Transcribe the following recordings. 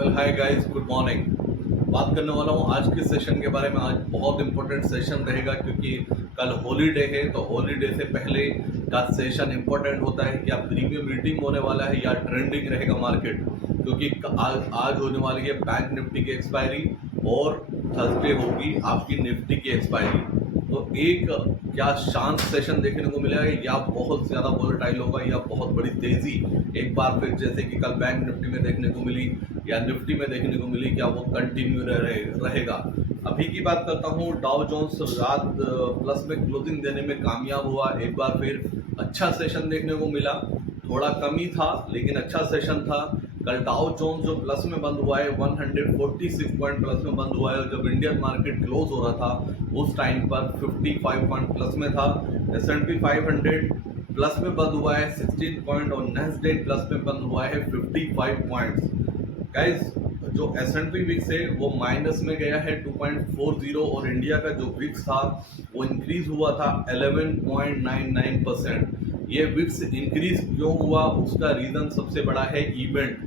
Well hi guys, good morning. बात करने वाला हूँ आज के सेशन के बारे में। आज बहुत इंपॉर्टेंट सेशन रहेगा क्योंकि कल हॉलीडे है, तो हॉलीडे से पहले का सेशन इंपॉर्टेंट होता है कि आप प्रीमियम मीटिंग होने वाला है या ट्रेंडिंग रहेगा मार्केट, क्योंकि आज होने वाली है बैंक निफ्टी की एक्सपायरी और थर्सडे होगी आपकी निफ्टी की एक्सपायरी। तो एक क्या शांत सेशन देखने को मिलेगा या बहुत ज़्यादा वोलेटाइल होगा या बहुत बड़ी तेज़ी एक बार फिर जैसे कि कल बैंक निफ्टी में देखने को मिली या निफ्टी में देखने को मिली, क्या वो कंटिन्यू रहेगा। अभी की बात करता हूँ, डाउ जोन्स रात प्लस में क्लोजिंग देने में कामयाब हुआ। एक बार फिर अच्छा सेशन देखने को मिला, थोड़ा कम ही था लेकिन अच्छा सेशन था। कल डाउ जोन्स जो प्लस में बंद हुआ है 146 पॉइंट प्लस में बंद हुआ है। जब इंडियन मार्केट क्लोज हो रहा था उस टाइम पर 55 पॉइंट प्लस में था। S&P 500 प्लस में बंद हुआ है 16 पॉइंट और नेस्डेक प्लस में बंद हुआ है 55 पॉइंट्स। गाइस, जो S&P विक्स है वो माइनस में गया है 2.40 और इंडिया का जो विक्स था वो इंक्रीज हुआ था 11.99%। ये विक्स इंक्रीज क्यों हुआ, उसका रीजन सबसे बड़ा है इवेंट।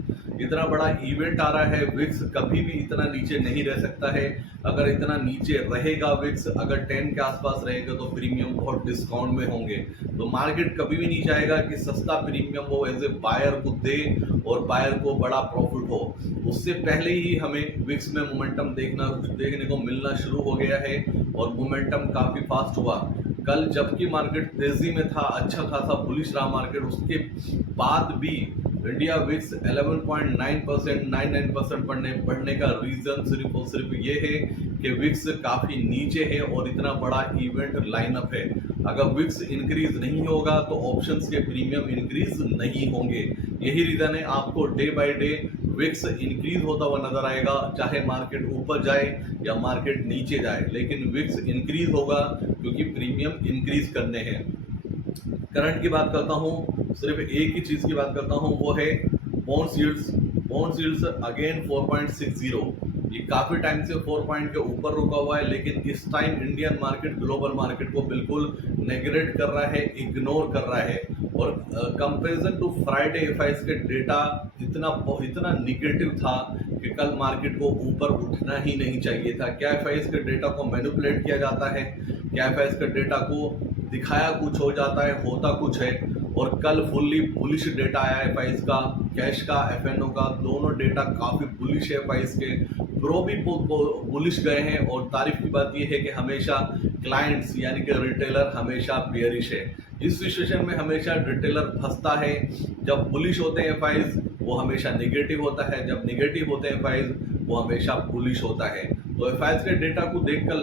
इतना बड़ा इवेंट आ रहा है, विक्स कभी भी इतना नीचे नहीं रह सकता है। अगर इतना नीचे रहेगा विक्स, अगर 10 के आसपास रहेगा तो प्रीमियम बहुत डिस्काउंट में होंगे। तो मार्केट कभी भी नहीं चाहेगा कि सस्ता प्रीमियम वो एज ए बायर को दे और बायर को बड़ा प्रॉफिट हो। उससे पहले ही हमें विक्स में मोमेंटम देखने को मिलना शुरू हो गया है और मोमेंटम काफ़ी फास्ट हुआ। कल जबकि मार्केट तेजी में था, अच्छा खासा बुलिश रहा मार्केट, उसके बाद भी इंडिया विक्स 11.99% बढ़ने का रीजन सिर्फ और सिर्फ ये है कि विक्स काफ़ी नीचे है और इतना बड़ा इवेंट लाइनअप है। अगर विक्स इंक्रीज नहीं होगा तो ऑप्शंस के प्रीमियम इंक्रीज नहीं होंगे। यही रीज़न है, आपको day by day weeks increase होता हुआ नजर आएगा, चाहे मार्केट ऊपर जाए या मार्केट नीचे जाए, लेकिन विक्स इंक्रीज होगा क्योंकि प्रीमियम इंक्रीज करने हैं। करंट की बात करता हूँ, सिर्फ एक ही चीज़ की बात करता हूँ, वो है bond yields. Bond yields again 4.60। ये काफ़ी टाइम से 4 पॉइंट के ऊपर रुका हुआ है, लेकिन इस time Indian market global market को बिल्कुल नेगलेक्ट कर रहा है, इग्नोर कर रहा है। और कंपेरिजन टू फ्राइडे एफआईएस के डेटा इतना निगेटिव था कि कल मार्केट को ऊपर उठना ही नहीं चाहिए था। क्या एफआईएस के डेटा को मैनिपुलेट किया जाता है, क्या एफआईएस के डेटा को दिखाया कुछ हो जाता है, होता कुछ है। और कल फुल्ली बुलिश डेटा आया है एफआईएस का, कैश का, एफएनओ का, दोनों डेटा काफ़ी बुलिश है एफआईएस के। प्रो भी बुलिश गए हैं और तारीफ की बात यह है कि हमेशा क्लाइंट्स यानी कि रिटेलर हमेशा बेयरिश है। इस सिचुएशन में हमेशा रिटेलर फंसता है। जब बुलिश होते हैं एफआईएस वो हमेशा निगेटिव होता है, जब निगेटिव होते हैं एफआईएस वो हमेशा बुलिश होता है। तो एफआईएस के डेटा को देखकर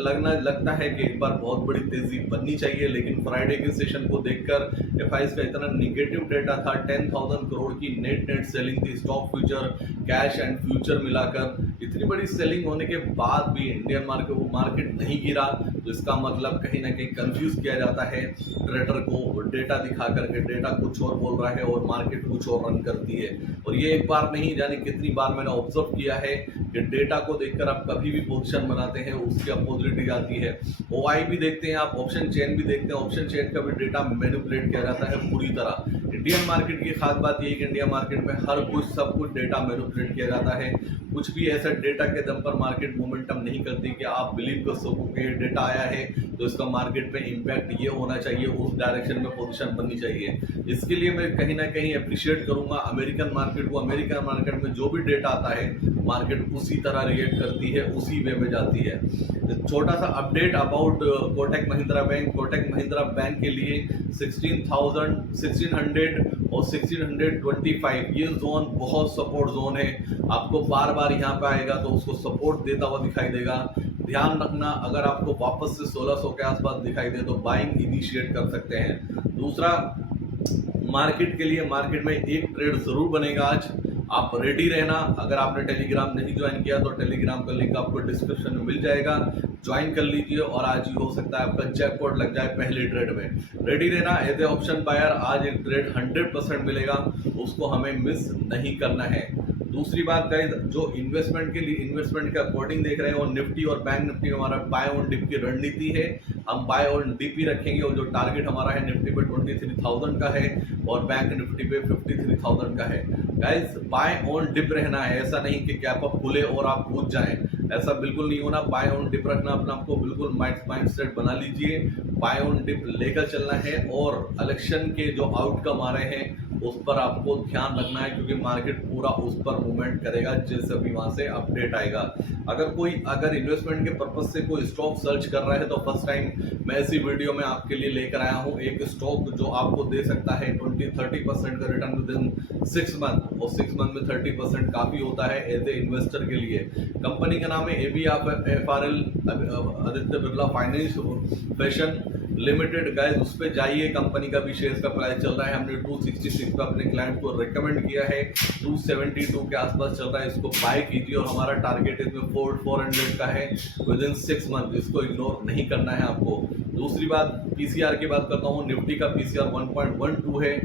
लगता है कि एक बार बहुत बड़ी तेजी बननी चाहिए, लेकिन फ्राइडे के सेशन को देखकर एफआईएस का इतना निगेटिव डेटा था। 10,000 करोड़ की नेट सेलिंग थी, stock future, cash and future मिलाकर। इतनी बड़ी सेलिंग होने के बाद भी इंडियन मार्केट नहीं गिरा, तो इसका मतलब कहीं ना कहीं कंफ्यूज किया जाता है ट्रेडर को, डेटा दिखा करके डेटा कुछ और बोल रहा है और मार्केट कुछ और रन करती है। और ये एक बार नहीं जाने कितनी बार मैंने ऑब्जर्व किया है कि डेटा को देखकर आप कभी भी पोजीशन बनाते हैं उसकी अपोजिट जाती है। ओआई भी देखते हैं आप, ऑप्शन चेन भी देखते हैं, ऑप्शन चेन का भी डेटा मैनिपुलेट किया जाता है पूरी तरह। इंडियन मार्केट की खास बात यही है कि इंडियन मार्केट में हर कुछ सब कुछ डेटा मैनिपुलेट किया जाता है। कुछ भी ऐसा डेटा के दम पर मार्केट मोमेंटम नहीं करती कि आप बिलीव कर सको कि डेटा आया है तो इसका मार्केट पे इम्पैक्ट ये होना चाहिए, उस डायरेक्शन में पोजीशन बननी चाहिए। इसके लिए मैं कहीं ना कहीं अप्रिशिएट करूंगा अमेरिकन मार्केट को। अमेरिकन मार्केट में जो भी डेटा आता है मार्केट उसी तरह रिएक्ट करती है, उसी वे में जाती है। छोटा सा update about Kotak Mahindra bank. Kotak Mahindra bank के लिए 16,000, 1600 और 1625 ये जोन बहुत सपोर्ट जोन है। आपको बार बार यहाँ पे आएगा तो उसको सपोर्ट देता हुआ दिखाई देगा। ध्यान रखना, अगर आपको वापस से 1600 के आसपास दिखाई दे तो बाइंग इनिशिएट कर सकते हैं। दूसरा, मार्केट के लिए मार्केट में एक ट्रेड जरूर बनेगा आज, आप रेडी रहना। अगर आपने टेलीग्राम नहीं ज्वाइन किया तो टेलीग्राम का लिंक आपको डिस्क्रिप्शन में मिल जाएगा, ज्वाइन कर लीजिए और आज ही हो सकता है आपका जैकपॉट लग जाए पहले ट्रेड में। रेडी रहना एज ए ऑप्शन बायर, आज एक ट्रेड 100% मिलेगा, उसको हमें मिस नहीं करना है। दूसरी बात गाइस, जो इन्वेस्टमेंट के अकॉर्डिंग देख रहे हैं और निफ्टी और बैंक निफ्टी हमारा बाय ऑन डिप की रणनीति है। हम बाय ऑन डिप ही रखेंगे और जो टारगेट हमारा है निफ्टी पे 23,000 का है और बैंक निफ्टी पे 53,000 का है। गाइस बाय ऑन डिप रहना है, ऐसा नहीं कि गैप अप खुले और आप कूद जाएं, ऐसा बिल्कुल नहीं होना। बाय ऑन डिप रखना, अपना आपको बिल्कुल माइंड सेट बना लीजिए, बाय ऑन डिप लेकर चलना है और इलेक्शन के जो आउटकम आ रहे हैं उस पर आपको ध्यान रखना है, क्योंकि मार्केट पूरा उस पर मूवमेंट करेगा जैसे भी वहां से अपडेट आएगा। अगर इन्वेस्टमेंट के पर्पज से कोई स्टॉक सर्च कर रहा है तो फर्स्ट टाइम मैं ऐसी वीडियो में आपके लिए लेकर आया हूं एक स्टॉक जो आपको दे सकता है 20-30% का रिटर्न विद इन 6 मंथ, और 6 मंथ में 30% काफी होता है एज ए इन्वेस्टर के लिए। कंपनी का नाम है ABFRL, Aditya Birla finance fashion limited. Guys उस पे जाइए, कंपनी का भी शेयर्स का प्राइस चल रहा है, हमने 266 पे अपने क्लाइंट को रिकमेंड किया है, 272 के आसपास चल रहा है, इसको बाय कीजिए और हमारा टारगेट इसमें 400 का है विद इन 6 मंथ, इसको इग्नोर नहीं करना है आपको। दूसरी बात पीसीआर की बात करता हूँ, निफ्टी का पीसीआर 1.12 है,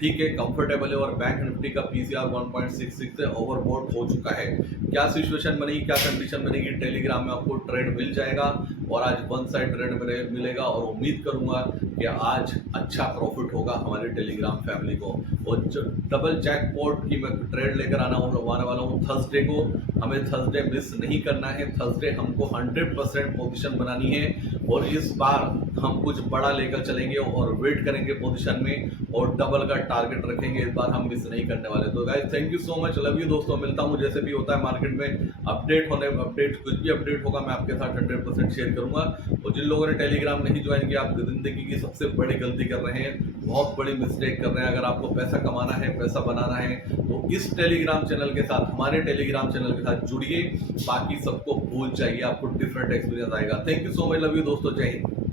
ठीक है कंफर्टेबल है, और बैंक निफ्टी का पीसीआर 1.66 है, ओवरबॉट हो चुका है। क्या सिचुएशन बनेगी, क्या कंडीशन बनेगी, टेलीग्राम में आपको ट्रेड मिल जाएगा और आज वन साइड ट्रेड मिलेगा और उम्मीद करूंगा कि आज अच्छा प्रॉफिट होगा हमारे टेलीग्राम फैमिली को। और डबल जैकपॉट की मैं ट्रेड लेकर आने वाला हूँ थर्सडे को, हमें थर्सडे मिस नहीं करना है, थर्सडे हमको 100% पोजीशन बनानी है और इस बार हम कुछ बड़ा लेकर चलेंगे और वेट करेंगे पोजीशन में और डबल का टारगेट रखेंगे, इस बार हम मिस नहीं करने वाले। तो guys thank you so much, love you दोस्तों, मिलता हूँ जैसे भी होता है मार्केट में अपडेट कुछ भी अपडेट होगा मैं आपके साथ 100% शेयर करूंगा। और जिन लोगों ने टेलीग्राम नहीं ज्वाइन किया, आप जिंदगी की सबसे बड़ी गलती कर रहे हैं, बहुत बड़ी मिस्टेक कर रहे हैं। अगर आपको पैसा कमाना है, पैसा बनाना है तो इस टेलीग्राम चैनल के साथ, हमारे टेलीग्राम चैनल के साथ जुड़िए, बाकी सबको भूल जाइए, आपको डिफरेंट एक्सपीरियंस आएगा। Thank you so much, love you दोस्तों, जय हिंद।